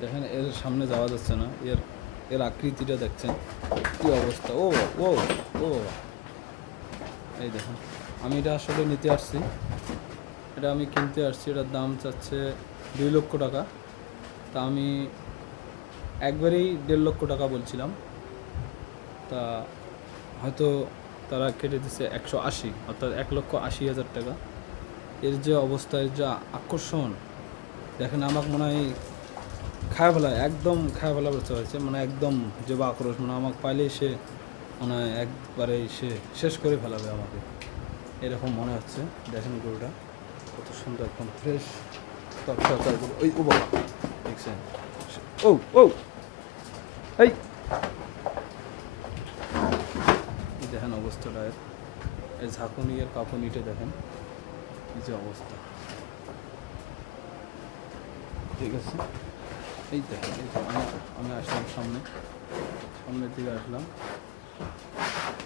দেখেন এর সামনে যাওয়া যাচ্ছে না, এর এর আকৃতিটা দেখছেন কী অবস্থা। ও ও ও বাবা, এই দেখেন আমি এটা আসলে নিতে আসছি, এটা আমি কিনতে আসছি। এটার দাম চাচ্ছে 2 লক্ষ টাকা। তা আমি একবারেই 1.5 লক্ষ টাকা বলছিলাম, তা হয়তো তারা কেটে দিচ্ছে 180, অর্থাৎ 1,80,000 টাকা। এর যে অবস্থা, এর যে আকর্ষণ দেখেন, আমাকে মনে হয় খায় ফেলা, একদম খায় ফেলা বলতে হয়েছে, মানে একদম যে বা আক্রোশ, মানে আমাকে পাইলেই সে মানে একবারে সে শেষ করে ফেলাবে আমাকে, এরকম মনে হচ্ছে। দেখেন গরুটা কত সুন্দর, একদম ফ্রেশ তরতাজা গরু। ওই ও বাবা, দেখছেন? ও ও এই দেখেন অবস্থাটা এর, এই ঝাঁকুনি এর কাঁপুনিটা দেখেন এই যে অবস্থা। ঠিক আছে, এই দেখেন, এই যে আমি আসলাম সামনের দিকে আসলাম,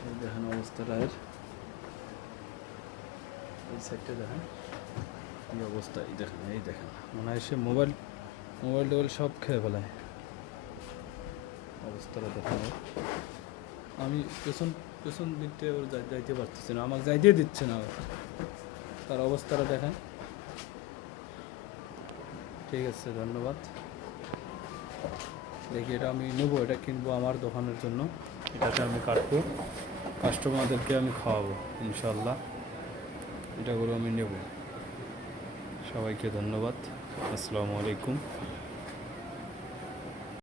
এই দেখেন অবস্থাটা এর, এই সাইডটা দেখেন এই অবস্থা। এই দেখেন মনে হয় সে মোবাইল টোবাইল সব খেয়ে ফেলায়, অবস্থাটা দেখেন ওর। আমি পেছন দিকটা ওর যাইতে পারতেছি না, আমাকে যাইতে দিচ্ছে না, তার অবস্থাটা দেখেন। ঠিক আছে, ধন্যবাদ। দেখি এটা আমি নেবো, এটা কিনবো আমার দোকানের জন্য, এটাকে আমি কাটবো, কাস্টমারদেরকে আমি খাওয়াবো ইনশাল্লাহ, এটা করে আমি নেব। সবাইকে ধন্যবাদ, আসসালামু আলাইকুম।